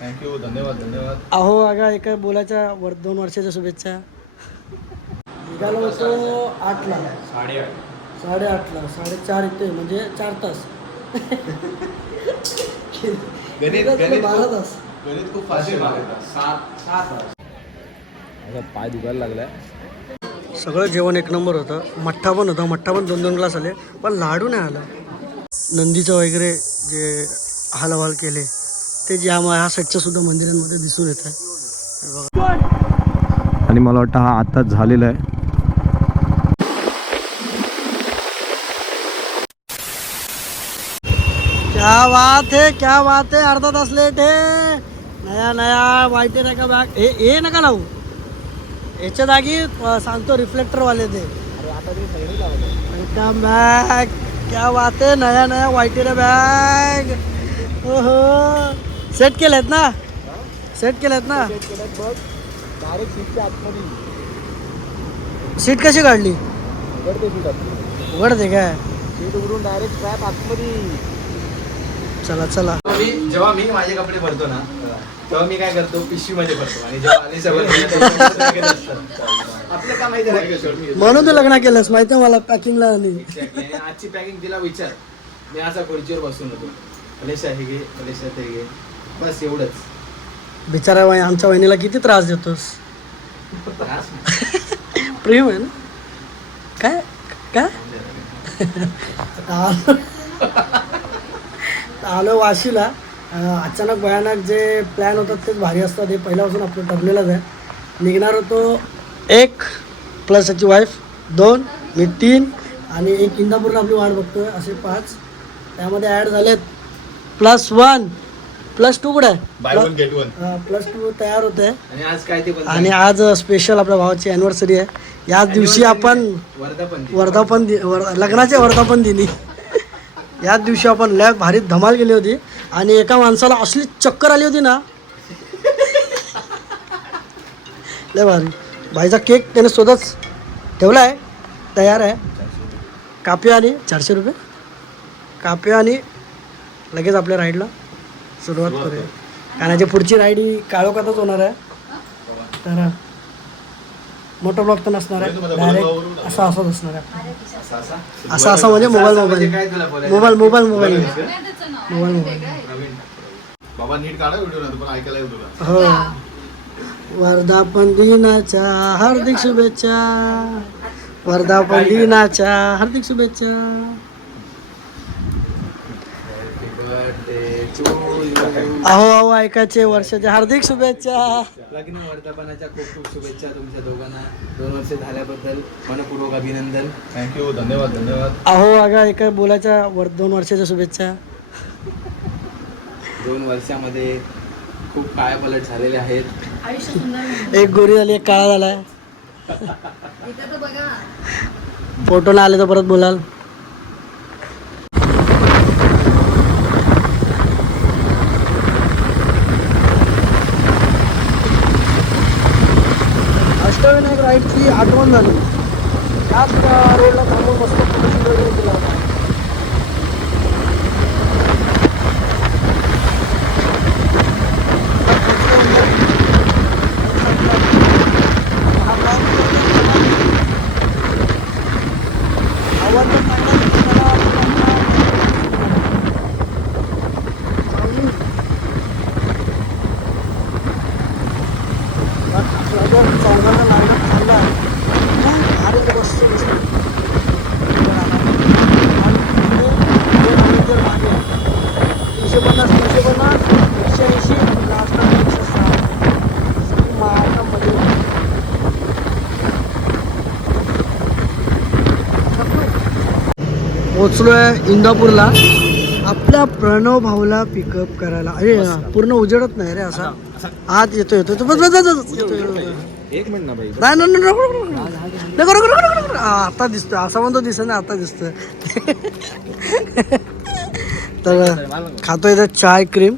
Thank you, धन्यवाद धन्यवाद. अहो अगा एका बोलाच्या 2 वर्षाच्या शुभेच्छा. निघालो होतो 8ला, 8:30ला 4:30 इथे म्हणजे 4 तास. गणित 12 तास. गणित खूप फास्ट आहे. पाय दुखायला लागलाय. सगळं जेवण एक नंबर होतं. मठ्ठा पण होता, मठ्ठा पण 2-2 ग्लास आले, पण लाडू नाही आला. नंदीचं वगैरे जे हालवाल केले ते जे ह्या साईडच्या सुद्धा मंदिरांमध्ये दिसून येत आहे. आणि मला वाटतं हा आताच झालेला आहे. क्या बात है, अर्धा तास लेट आहे. नया वाईट नाही का बॅग हे नका लावू. याच्या जागी सांगतो रिफ्लेक्टरवाले ते एकदम बॅग. क्या बात आहे, नया वाईट बॅग. हो सेट केलेत ना, सीट कशी काढली? उघडते काय? सीट उघडून डायरेक्ट ट्रॅप आतमध्ये. चला जेव्हा मी माझे कपडे भरतो ना तेव्हा मी काय करतो, पिशवी मध्ये भरतो. आणि जेव्हा आपलं काय माहिती आहे, म्हणून तू लग्न केलंस माहिती मला पॅकिंगला. आजची पॅकिंग तिला विचार. मी असा खुर्चीवर बसून होतो, कलेशा हे घे, कलेशा ते घे, बस एवढंच. बिचारा आमच्या वहिनीला किती त्रास देतोस. प्रेम आहे ना काय आलो वाशीला. अचानक भयानक जे प्लॅन होतात तेच भारी असतात. हे पहिल्यापासून आपलं ठरलेलंच आहे. निघणार होतो 1 प्लस त्याची वाईफ 2, मी 3 आणि एक इंदापूरला आपली वाट बघतोय, असे 5. त्यामध्ये ॲड झालेत +1 +2 कुठे आहे? +2 तयार होते. आणि आज स्पेशल आपल्या भावाची ॲनिव्हर्सरी आहे. याच दिवशी आपण लग्नाचे वर्धापन दिनी. याच दिवशी आपण लय भारी धमाल केली होती. आणि एका माणसाला असली चक्कर आली होती ना, लय भारी. भाईचा केक त्याने स्वतःच ठेवला आहे, तयार आहे. काप्या आणि 400 रुपये काप्या आणि लगेच आपल्या राईडला सुरुवात करूया. कारण याची पुढची राईड ही काळोखातच होणार आहे. तर मोठा ब्लॉग तर नसणार आहे, डायरेक्ट असंच असणार आहे. असं म्हणजे मोबाईल बाबा नीट काढा व्हिडिओ ना, पण ऐकायला येऊ तुला. हो. वर्धापन दिनाच्या हार्दिक शुभेच्छा. वर्धापन दिनाच्या हार्दिक शुभेच्छा. अहो ऐकायचे वर्षाच्या हार्दिक शुभेच्छा. लग्न वर्धापनाच्या खूप शुभेच्छा तुमच्या दोघांना. 2 वर्ष झाल्याबद्दल मनपूर्वक अभिनंदन. थँक्यू, धन्यवाद धन्यवाद. अहो अगा एका बोलाच्या 2 वर्षाच्या शुभेच्छा. 2 वर्षामध्ये खूप कायापलट झालेले आहेत. एक गोरी झाली, एक काळा झालाय. फोटो नाही आले तर परत बोलाल. अष्टविनायक राईडची आठवण झाली. त्याच रोडला थांबून मस्त फोटोशूट वगैरे केला होता. पोचलो आहे इंदापूरला. आपल्या प्रणव भाऊला पिकअप करायला. अरे पूर्ण उजेडत नाही रे, असा आत येतो एक मिनिट ना भाई. नाही आता दिसतोय, असा म्हणतो दिसत नाही, आता दिसतोय. तर खातोय इथं चाय क्रीम.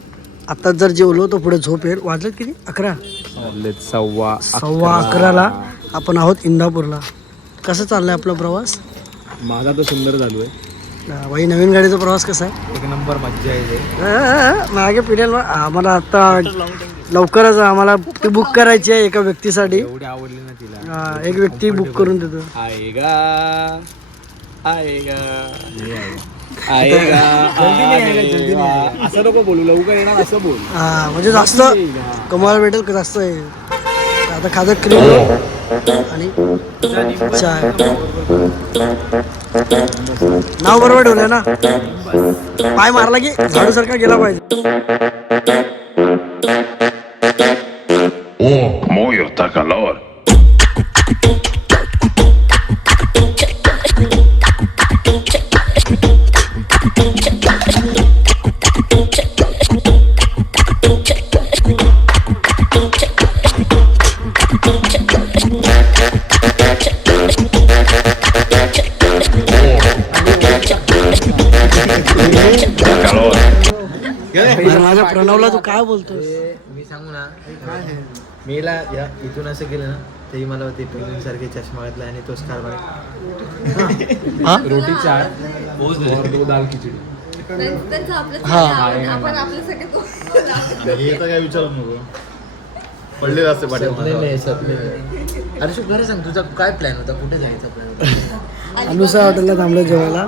आता जर जेवलो तर पुढे झोप येईल. वाजलं किती? 11. 11:15 आपण आहोत इंदापूरला. कसं चाललंय आपला प्रवास? माझा तर सुंदर चालू आहे. भाई नवीन गाडीचा प्रवास कसा आहे? एक नंबर मज्जा येते. मागे पिढ्याल आम्हाला आता लवकरच आम्हाला ती बुक करायची आहे एका व्यक्तीसाठी. एवढी आवडली ना तिला. एक व्यक्ती बुक करून देतो. आएगा आएगा आएगा आएगा. असं नको बोलू, लवकर येणार असं बोल. हा म्हणजे जास्त कमाल भेटेल का जास्त आहे. आता खाजं क्रीम आणि चाय. नाव बरोबर ठेवलं ना. पाय मारला की झाडू सारखा गेला पाहिजे. Muy está calor. Calor. अरे माझ्या प्रणवला तू काय बोलतोस? मी सांगू ना, मीला या इथून असं केलं ना तरी मला ते पेंगुइन सारखे चष्मा घातला आणि तो स्कार हा? रोटी चार और दो दाल खिचडी. त्यांचं आपलं हा. आपण आपल्यासाठी हे तर काय विचारू नको. पडलेलं असते अरे शुभ घरी सांग तुझा काय प्लॅन होता, कुठे जायचा प्लॅन? अनुसा हॉटेलला थांबलो जेवायला.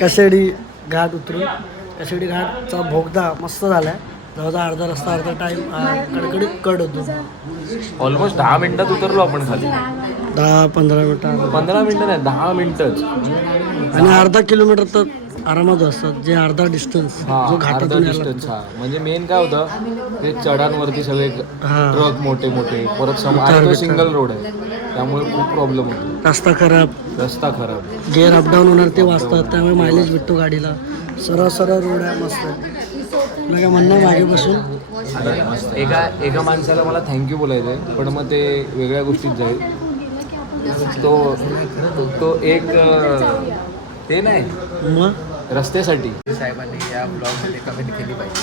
कशेडी घाट उतरून कशेडी घाटचा भोगदा मस्त झालाय. जवळजवळ अर्धा रस्ता अर्धा टाइम कडकडीत कड होतो. ऑलमोस्ट 10 मिनिटात उतरलो आपण खाली. 10-15 मिनिटं 15 मिनिटं नाही, 10 मिनिटच. आणि अर्धा किलोमीटर तर आरामात असतात. जे अर्धा डिस्टन्स जो अर्धा घाटातून यायला डिस्टन्स. हा म्हणजे मेन काय होतं ते चढांवरती सगळे हा. ट्रक मोठे मोठे परत समोर तो सिंगल रोड आहे त्यामुळे खूप प्रॉब्लेम होतो. रस्ता खराब, रस्ता खराब. गिअर अपडाऊन होणार ते वाचतात, त्यामुळे मायलेज भेटतो गाडीला. सरळ सरळ रोड आहे मस्त. तुला काय म्हणणं आहे मागे बसून? एका माणसाला मला थँक्यू बोलायचं आहे पण मग ते वेगळ्या गोष्टीत जाईल. तो एक ते नाही मग रस्त्यासाठी साहेबांनी या ब्लॉगमध्ये कमेंट केली पाहिजे.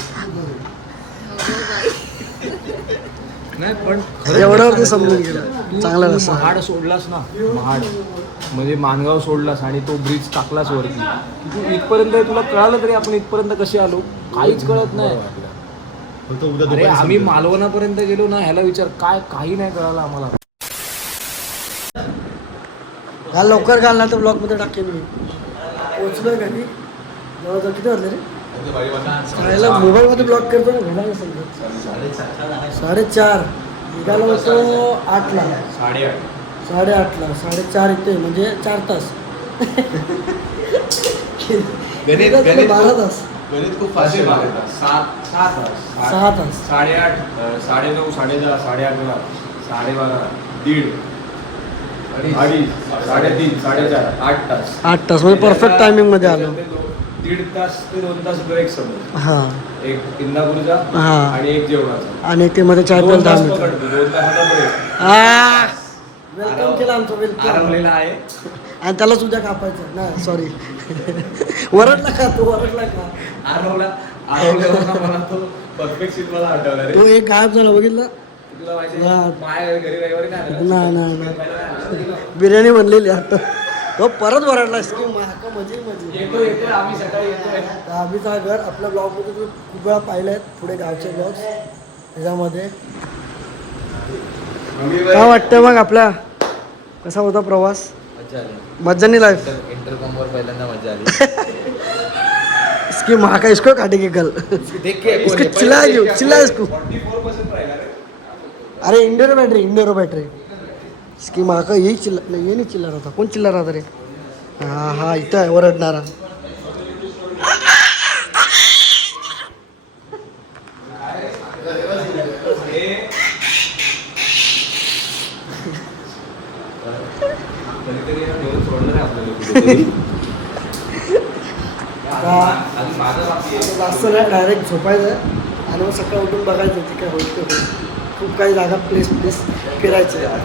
नाही पण एवढ्यावर ते समजून गेलं. चांगला रस्ता. महाड सोडलास ना, महाड म्हणजे मानगाव सोडलास आणि तो ब्रिज टाकलास वरती, तू इथपर्यंत तुला कळालं तरी आपण इथपर्यंत कसे आलो काहीच कळत नाही. फक्त उद्या अरे आम्ही मालवणापर्यंत गेलो ना, ह्याला विचार काय काही नाही कळालं आम्हाला. घाल लवकर घाल ना तर ब्लॉकमध्ये टाकेन मी. पोचलोय का मी जवळजवळ किती वाजले रे? शाळेला मोबाईलमध्ये ब्लॉक करतो ना घडा नाही समजत. 4:30 निघालो होतो 8ला. 8:30ला 4:30 इथे म्हणजे 4 तास. गणित 12 तास. गणित खूप फास्ट आहे. 6 तास. 8:30, 9:30, 10:30, 11:30, 12:30, 1:30, 2:30, 3:30, 4:30, 8 तास. 8 तास म्हणजे परफेक्ट टायमिंगमध्ये आलो. 1.5 तास ते 2 तास ब्रेक समज. हां एक इंदापूरचा हां. आणि एक जेवणाचा. आणि ते मध्ये चाय 2 प्यायला 10 तास मिनिटं. पकडतो, 2 तासाचा ब्रेक. वेलकम केलं आमचं वेलकम. आरवलेला आहे. आणि त्यालाच उद्या कापायचं ना. सॉरी वरडला का तू? वरडला का? आरवलेला मला तो परफेक्ट सीट मला आठवला रे. तो एक गायब झाला बघितलं. तुला माहिती हा. आहे, माझ्या घरी रविवारी काय आलं? नाही बिर्याणी बनलेली आता. तो परत वरडला की माका मजे येतो आम्ही सकाळी येतोय. आम्हीचा घर आपल्या ब्लॉगमध्ये तुम्ही खूप वेळा पाहिलं आहेत. पुढे गावचे ब्लॉग्स त्याच्यामध्ये काय वाटतं मग आपल्या कसा होता प्रवास? मज्जा आली. मज्जानी लाईफ. इंटरकॉमवर पहिल्यांदा मज्जा आली. इसकी माँ का इसको काटेंगे कल. देख के इसको चिल्ला क्यों? चिल्ला इसको. अरे इंडियन बैटरी इसकी माँ का यही चिल्ला नहीं, ये नहीं चिल्ला रहा था. कौन चिल्ला रहा था रे? हाँ हाँ इथं आहे ओरडणारा. जास्त नाही डायरेक्ट झोपायचं आहे आणि मग सकाळ उठून बघायचं ते काय होईल ते होईल. खूप काही जागा प्लेस फिरायचं आहे.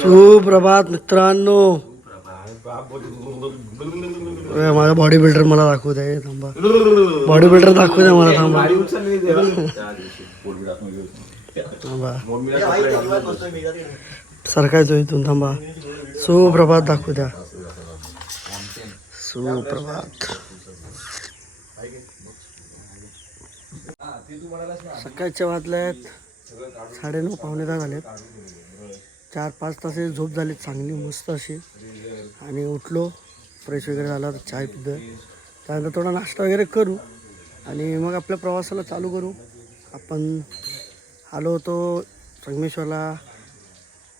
सुप्रभात मित्रांनो. माझा बॉडी बिल्डर मला दाखवू द्या थांबा. बॉडी बिल्डर दाखवू द्या मला थांबा. थांबा सरकायचो इथून थांबा. सुप्रभात दाखवू द्या. सुप्रभात. सकाळच्या वाजल्यात 9:30 पावणे 10 झालेत. 4-5 तासाची झोप झाली चांगली मस्त अशी. आणि उठलो फ्रेश वगैरे झाला, चाय पितो. त्यानंतर थोडा नाश्ता वगैरे करू आणि मग आपल्या प्रवासाला चालू करू. आपण आलो होतो संगमेश्वरला.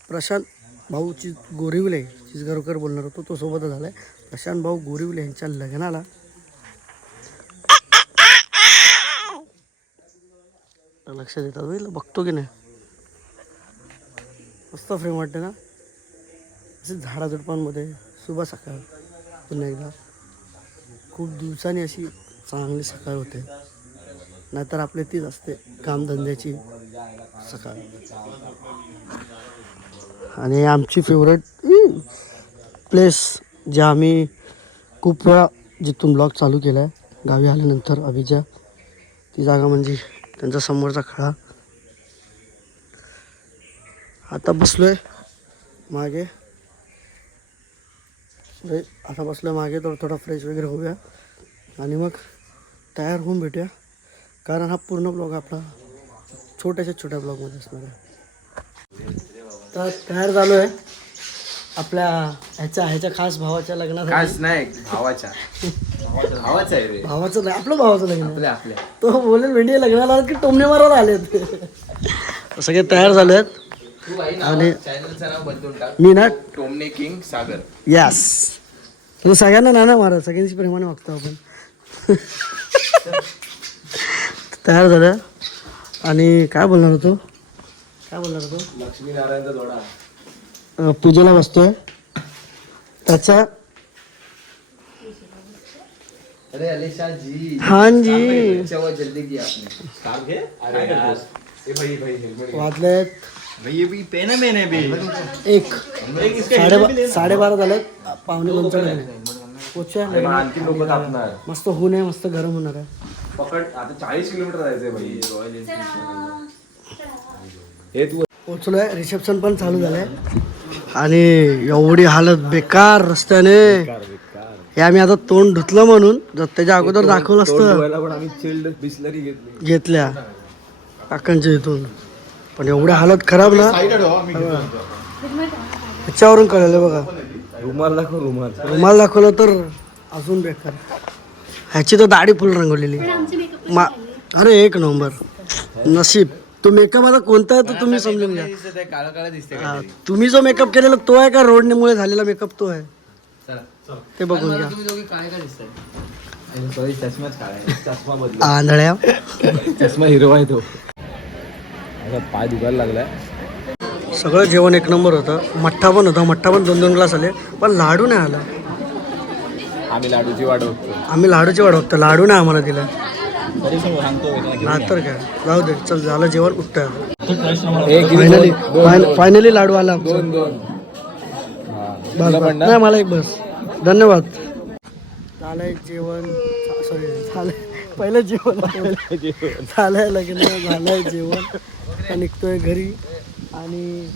प्रशांत भाऊची गोरिवले चिचगावकर बोलणार होतो, तो सोबतच झाला आहे. प्रशांत भाऊ गोरिवले यांच्या लग्नाला. लक्षात येतात होईल बघतो की नाही. मस्त फ्रेम वाटते ना असे झाडाझुडपांमध्ये. शुभ सकाळ पुन्हा एकदा. खूप दिवसांनी अशी चांगली सकाळ होते. नाहीतर आपली तीच असते कामधंद्याची सकाळ. आणि आमची फेवरेट प्लेस जे आम्ही खूप वेळा जिथून ब्लॉग चालू केला आहे गावी आल्यानंतर अभिच्या, ती जागा म्हणजे त्यांचा समोरचा खळा. आता बसलोय मागे. आता बसलोय मागे तर थोडा फ्रेश वगैरे होऊया आणि मग तयार होऊन भेटूया. कारण हा पूर्ण ब्लॉग आपला छोट्या ब्लॉगमध्ये असणार आहे. तर तयार झालो आहे आपल्या ह्याच्या खास भावाच्या लग्नासाठी. खास नाही भावाच्या भावाचा आहे रे. भावाचं नाही, आपलं भावाचं लग्न आहे. आपल्या तो बोलेल भेंडी लग्नाला आला की टोमणे मारायला आलेत. सगळे तयार झाले आहेत. आणि चॅनलचं नाव बदलून टाक. मी ना टोमणे किंग सागर. यस तुम्ही सगळ्यांना नाना मारा, सगळ्यांची प्रेमाने वागतो आपण. तयार झालं आणि काय बोलणार होतो लक्ष्मीनारायणचा जोडा. पूजेला बसतोय त्याच्या. अरे अलेशा जी हाँ जी जल्दी किया आपने. अरे यार. ए भाई हेल्मेट. वाजलेत ये भी पेन है मैंने भी. 1. 12:30 झालेत. पावणे 2च्या पोचूया. आणखी लोक कापणार. मस्त ऊन आहे, मस्त गरम होणार आहे. पकड आता 40 किलोमीटर जायचंय भाई. हे तू पोचलोय. रिसेप्शन पण चालू झालंय आणि एवढी हालत बेकार रस्त्याने. हे आम्ही आता तोंड धुतलं म्हणून, जर त्याच्या अगोदर दाखवलं असतं पण आम्ही चिल्ड बिस्लरी घेतली. घेतल्या काकांच्या इथून. पण एवढी हालत खराब ना ह्याच्यावरून कळलं बघा. रुमाल दाखव. रुमाल दाखवलं तर अजून बेकार. ह्याची तर दाढी फुल रंगवलेली. अरे 1 नंबर. नशीब. तो मेकअप आता कोणता आहे तर तुम्ही समजून घ्या. काळा काळा दिसते. तुम्ही जो मेकअप केलेला तो आहे का रोडमुळे झालेला मेकअप तो आहे चला ते बघून घ्या. तुम्ही दोघे काळे का दिसताय. सॉरी चष्माच काळा आहे. चष्मा बदला. आंधळ्या. चष्मा हिरवा आहे तो. आता पाय दुखायला लागलाय. सगळं जेवण 1 नंबर होतं. मठ्ठा पण होता. मठ्ठा पण 2-2 ग्लास आले पण लाडू नाही आला. आम्ही लाडूची वाट बघतो. आम्ही लाडूची वाट बघतो. लाडू नाही आम्हाला दिला. तर काय जाऊ दे. चल झालं जेवण. उठतं फायनली लाडू आला. 2 बस नाही मला 1 बस. धन्यवाद. झालंय जेवण. सॉरी झालंय पहिलं जेवण. झालंय लग्न. झालंय जेवण. आता निघतोय घरी आणि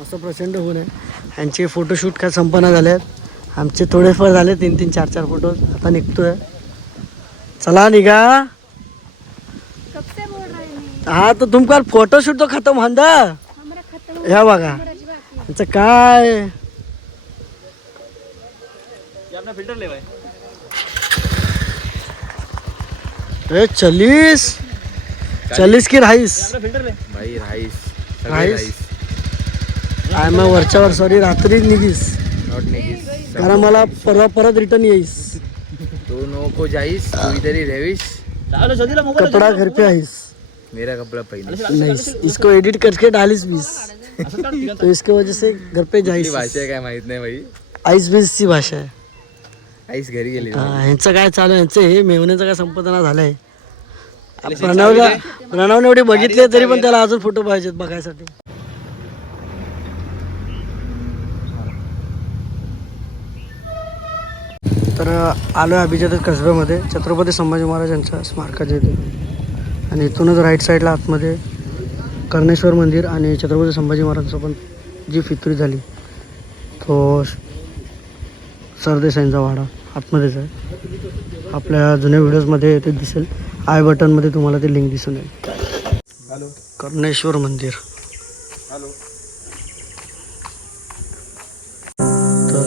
मस्त प्रचंड होऊन आहे. ह्यांचे फोटोशूट काय संपन्न झाले आहेत. आमचे थोडेफार झाले 3-3, 4-4 फोटो. आता निघतोय. चला निघा. हाँ तो तुमका फोटोशूट तो खत्म हंदा. ह्या बघा यांचं काय. ए 40 की राईस. भाई राईस राईस आय मग वरच्यावर सॉरी रात्री निघीस नॉट नेगीस. कारण मला परत रिटर्न येईस. तू नको जाईस. तू इधर ही रहीस. कपड़ा घर पे आईस. मेरा कपड़ा पहले. नहीं इसको एडिट करके डालिस 20 तो इसके वजह से घर पे जाईस. भाषा आहे काय माहित नाही भाई. आईस 20 ची भाषा आहे. आईस घरी गेली. ह्यांचं काय चालू आहे. ह्यांचं हे मेवण्याचं काय संपादना झालंय. प्रणवने एवढे बघितले तरी पण त्याला अजून फोटो पाहिजेत बघायसाठी. तर आलो आहे अभिजात कसब्यामध्ये छत्रपती संभाजी महाराजांच्या स्मारकाच्या इथे. आणि इथूनच राईट साईडला आतमध्ये कर्णेश्वर मंदिर आणि छत्रपती संभाजी महाराजांचं पण जी फितुरी झाली तो सरदेसाईंचा वाडा आतमध्येच आहे. आपल्या जुन्या व्हिडिओजमध्ये ते दिसेल, आय बटनमध्ये तुम्हाला ते लिंक दिसून येईल. कर्णेश्वर मंदिर. तर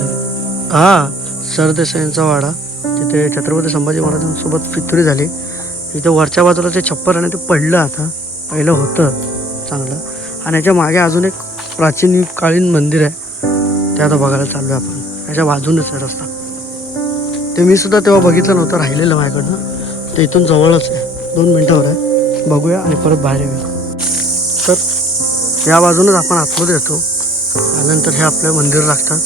हा सरदेसाईंचा वाडा, तिथे छत्रपती संभाजी महाराजांसोबत फितुरी झाली. इथे वरच्या बाजूला ते छप्पर आणि ते पडलं, आता पहिलं होतं चांगलं. आणि याच्या मागे अजून एक प्राचीन कालीन मंदिर आहे, ते आता बघायला चाललो आहे आपण. याच्या बाजूनच आहे रस्ता. ते मी सुद्धा तेव्हा बघितलं नव्हतं, राहिलेलं माझ्याकडनं. ते इथून जवळच आहे, 2 मिनटावर आहे. बघूया आणि परत बाहेर येऊया. तर या बाजूनच आपण आतमध्ये येतो. त्यानंतर हे आपलं मंदिर लागतात.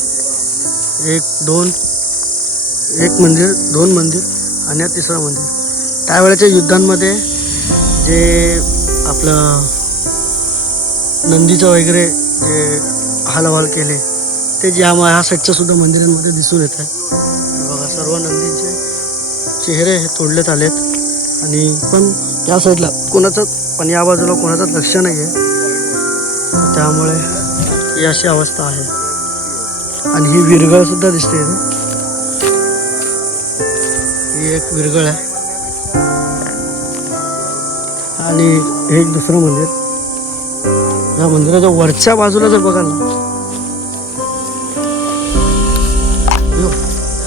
1 मंदिर, 2 मंदिर आणि हा 3रं मंदिर. त्यावेळेच्या युद्धांमध्ये जे आपलं नंदीचं वगैरे जे हालहवाल केले ते जे ह्या साईडच्या सुद्धा मंदिरांमध्ये दिसून येत आहे. बघा सर्व नंदींचे चेहरे हे तोडण्यात आलेत. आणि पण या साईडला कोणाचंच, पण या बाजूला कोणाचंच लक्ष नाही आहे. त्यामुळे ही अशी अवस्था आहे. आणि ही विरगळ सुद्धा दिसते इथे. ही एक विरगळ आहे. आणि हे एक दुसरं मंदिर. या मंदिराच्या वरच्या बाजूला जर बघाल ना,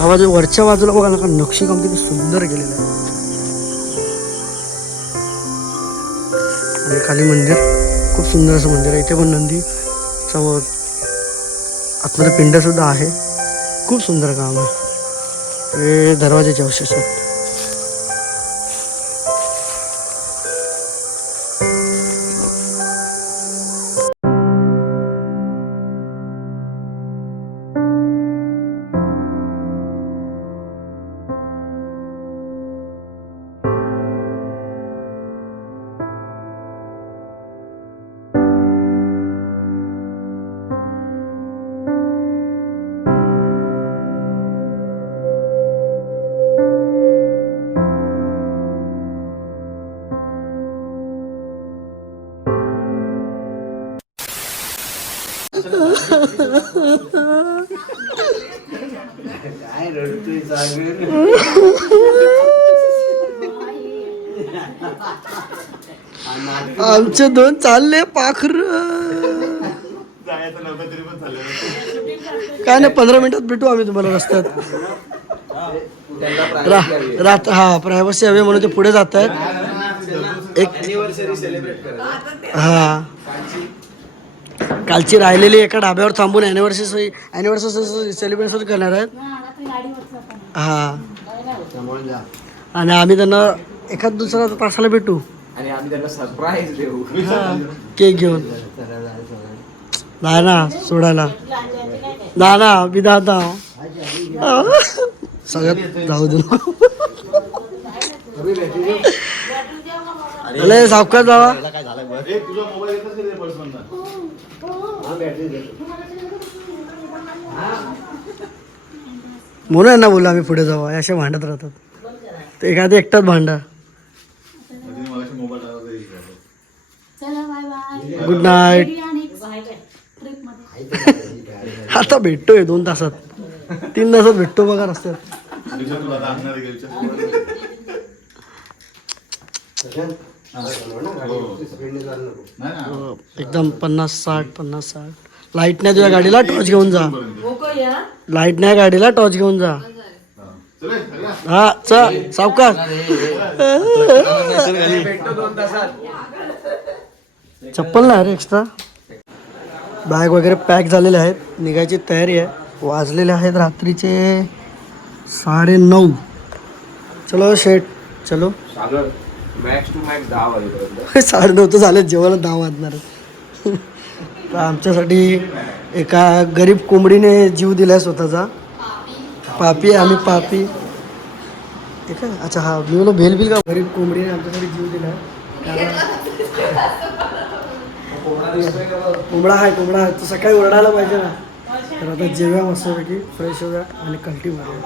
या बाजू वरच्या बाजूला बघा ना, नक्षीकाम किती सुंदर केलेलं आहे. आणि खाली मंदिर खूप सुंदर असं मंदिर आहे. इथे पण नंदी समोर आतमध्ये पिंड सुद्धा आहे. खूप सुंदर काम आहे. हे दरवाजाचे अवशेष आहेत. काय रडतोय सागर? आमचे 2 चालले पाखर. जायचं लवकर तरी पण चाललं. काय नाही, 15 मिनिटात भेटू आम्ही तुम्हाला रस्त्यात. हा प्रायव्हसी हवी म्हणून ते पुढे जात आहेत. एक अॅनिव्हर्सरी सेलिब्रेट करायचं. हा कालची राहिलेली एका ढाब्यावर थांबून ॲनिव्हर्सरी सेलिब्रेशन करणार आहेत. हा आणि आम्ही त्यांना एखाद दुसऱ्या तासाला भेटू आणि आम्ही त्यांना सरप्राईज देऊ. केक घेऊन. नाही ना सोडायला, ना ना विधाता सगळ्यात जाऊ दे. अरे सावकाश जावा. काय झालं बरं? ए, तुझा मोबाईल येतच नाही रे पर्समधनं. म्हणून यांना बोललो आम्ही पुढे जाऊ. असे भांडत राहतात ते, एखादं एकटाच भांडा. तिने मगाशी मोबाईल लावला तरी झालं. Good night. आता भेटतोय 2 तासात, 3 तासात भेटतो बघा रस्त्यात. दिवसात तुला आता आणणार आहे का विचार? नाही ना. एकदम 50-60. लाईट नाही तुझ्या गाडीला, टॉर्च घेऊन जा. लाईट नाही गाडीला, टॉर्च घेऊन जा. चल रे, चल ना. हा चल सावकाश. भेटतो 2 तासात. चप्पल नाही रे एक्स्ट्रा. बॅग वगैरे पॅक झालेले आहेत, निघायची तयारी आहे. वाजलेले आहेत रात्रीचे 9:30. चलो शेट चलो. सागर मॅक्स टू मॅक्स 10 वाजेपर्यंत. 9:30 तर झाले, जेवायला 10 वाजणार. तर आमच्यासाठी एका गरीब कोंबडीने जीव दिलाय स्वतःचा. पापी आम्ही पापी. ठीक आहे. अच्छा हा मी बोलो भेल बिल का. गरीब कोंबडीने आमच्यासाठी जीव दिलाय. कोंबडा आहे तो सकाळी ओरडायला पाहिजे ना. तर आता जेव्हा मस्तपैकी फ्रेश होऊया आणि कल्टी मारूया.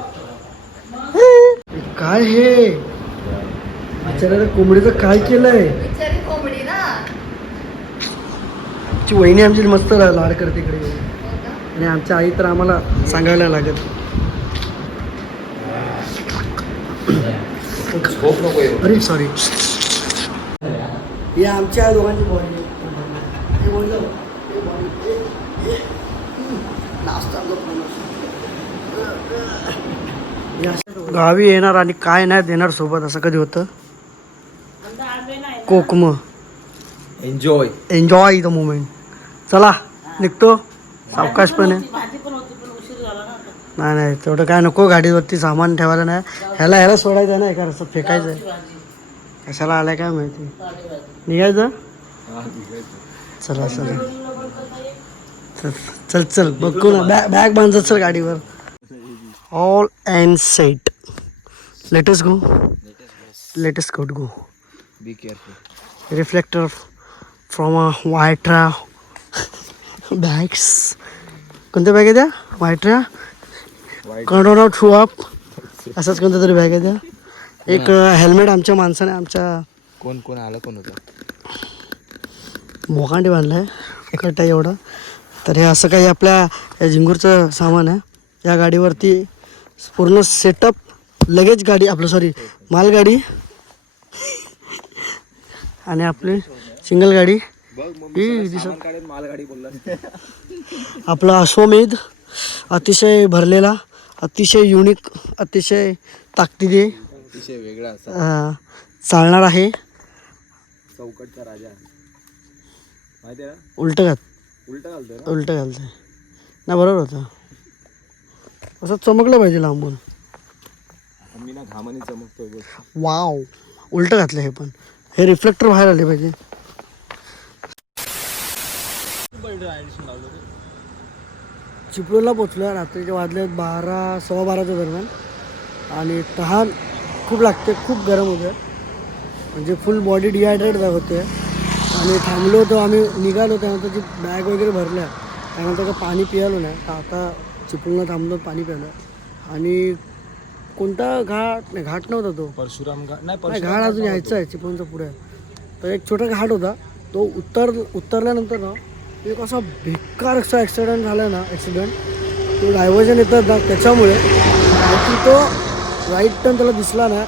काय हे बिचाऱ्या कोंबडीचं काय केलंय? बिचारी कोंबडी ना. ची वहिनी आमची मस्त लाड करते इकडे हो का? आणि आमच्या आई तर आम्हाला सांगायला लागत. अरे सॉरी. हे आमच्या दोघांची बॉडी गावी येणार आणि काय नाही देणार सोबत असं कधी होतं. कोकम एन्जॉय. Enjoy the moment. चला निघतो सावकाशपणे. नाही नाही तेवढं काय नको. गाडीवरती सामान ठेवायला नाही. ह्याला सोडायचं नाही का असं फेकायचं. कशाला आलाय काय माहिती. निघायचं. चला चला चल चल बघू ना. बॅग बांधत चल गाडीवर. All and set. Latest go. Latest coat go. Be careful. Reflector from a Viaterra bags. कोणत्या बॅग आहे त्या? वायट्रा कंट्रोल थ्रू अप असंच कोणत्या तरी बॅग आहे त्या. एक हेल्मेट आमच्या माणसाने आमच्या कोण आलं कोण होतं? मोकांडी बांधलाय कट आहे एवढं. तर हे असं काही आपल्या झिंगूरचं सामान आहे. या गाडीवरती पूर्ण सेटअप लगेच गाडी आपलं सॉरी मालगाडी आणि आपली सिंगल गाडी ही दिसत. मालगाडी बोलला. आपला अश्वमेध अतिशय भरलेला, अतिशय युनिक, अतिशय ताकदीने अतिशय वेगळा असा चालणार आहे. चौकटचा राजा माहिती आहे ना. उलट घालतोय नाही बरोबर होतं. असं चमकलं पाहिजे लांबून. मी ना घामाने चमकतोय बघ. वाव उलट घातलं. हे पण हे रिफ्लेक्टर बाहेर आले पाहिजे. चिपळूणला पोचलो. रात्रीचे वाजले 12 सव्वा 12च्या दरम्यान आणि तहान खूप लागते. खूप गरम होतं म्हणजे फुल बॉडी डिहायड्रेट होते. आणि थांबलो होतो आम्ही. निघालो त्यानंतर जी बॅग वगैरे भरल्या त्यानंतर का पाणी पियालो नाही. तर आता चिपळूणला थांबलो पाणी प्यायलं. आणि कोणता घाट नाही घाट नव्हता तो. परशुराम घाट नाही घाट अजून यायचा आहे चिपळूणचा पुढे. तर एक छोटा घाट होता तो उतरल्यानंतर ना एक असा बेकार असा ॲक्सिडेंट झाला ना. ॲक्सिडेंट तो डायव्हर्जन येतात ना त्याच्यामुळे की तो राईट टर्न त्याला दिसला ना.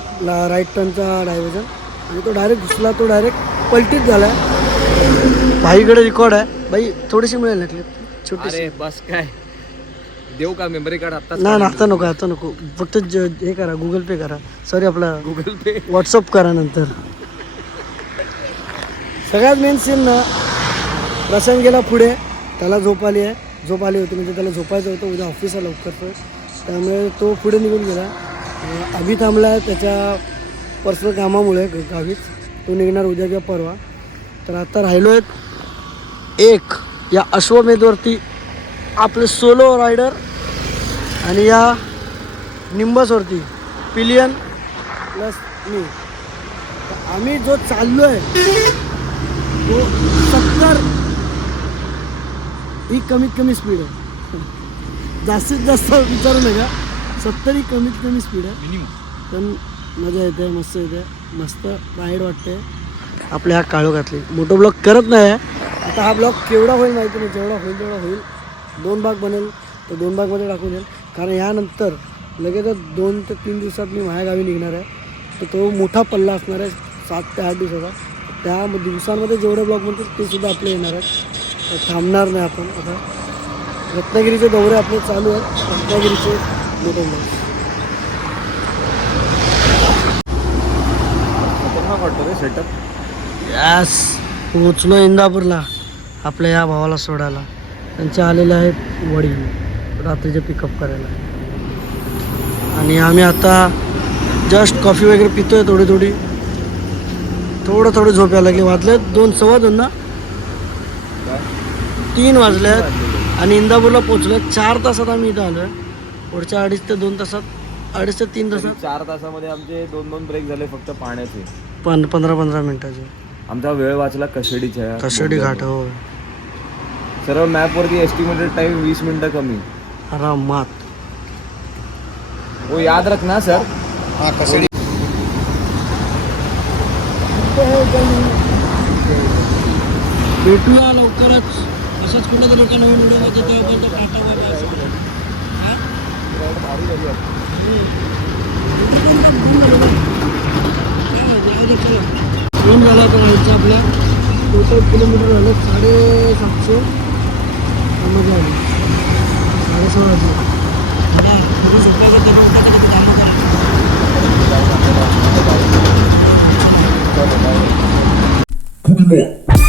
राईट टर्नचा डायव्हर्जन आणि तो डायरेक्ट घुसला. तो डायरेक्ट पलटीच झाला. भाईकडे रेकॉर्ड आहे. बाई थोडीशी मिळेल ना क्लिप छोटीशी. अरे बस काय देऊ का मेमरी कार्ड आता? नाही आता नको. फक्त हे करा गुगल पे करा. सॉरी आपला गुगल पे व्हॉट्सअप करा नंतर. सगळ्यात मेन सीन ना प्रशांत गेला पुढे. त्याला झोप आली होती म्हणजे त्याला झोपायचं होतं उद्या ऑफिसला लवकर. त्यामुळे तो पुढे निघून गेला. अभि थांबला आहे त्याच्या पर्सनल कामामुळे गावीच. तो निघणार उद्या किंवा परवा. तर आता राहिलो आहेत एक या अश्वमेधवरती आपले सोलो रायडर आणि या निंबसवरती पिलियन प्लस मी. आम्ही जो चाललो आहे तो 70 ही कमीत कमी स्पीड आहे. जास्तीत जास्त विचारू नका. 70 ही कमीत कमी स्पीड आहे. पण मजा येते. मस्त येते. मस्त राईड वाटते. आपल्या ह्या काळोखातली मोठं ब्लॉग करत नाही आहे. आता हा ब्लॉग केवढा होईल माहिती नाही. जेवढा होईल तेवढा होईल. 2 भाग बनेल तर 2 भागमध्ये टाकून येईल. कारण यानंतर लगेचच 2 ते 3 दिवसात मी माझ्या गावी निघणार आहे. तर तो मोठा पल्ला असणार आहे 7 ते 8 दिवसाचा. त्या दिवसांमध्ये जेवढे ब्लॉग बनतील ते सुद्धा आपले येणार आहेत. तर थांबणार नाही आपण. आता रत्नागिरीचे दौरे आपले चालू आहेत. रत्नागिरीचे मोठे ब्लॉग. वाटतं रे सेटअप. यस पोचलो इंदापूरला आपल्या या भावाला सोडायला. त्यांचे आलेले आहेत वडील रात्रीचे पिकअप करायला. आणि आम्ही आता जस्ट कॉफी वगैरे पितोय. थोडं झोप यायला लागली. वाजले 2 सव्वा 2 ना 3 वाजल्यात आणि इंदापूरला पोचलो. 4 तासात आम्ही इथं आलो आहे. पुढच्या 2.5 ते 3 तासात 4 तासामध्ये आमचे 2 ब्रेक झाले फक्त पाण्याचे. 15 मिनिटाचे. आमचा वेळ वाचला कशेडीच्या. कशेडी घाट हो. सर्व मॅपवरती एस्टिमेटेड टाइम 20 मिनिटं कमी. आरामात. वो याद रखना सर भेटूया लवकरच असंच कुठेतरी एका नवीन व्हिडिओमध्ये तोपर्यंत टाटा बाय बाय. हा? फोन झाला तर राहायचं आपल्या टोटल किलोमीटर झालं 750. मजा आली 16.5 Come on.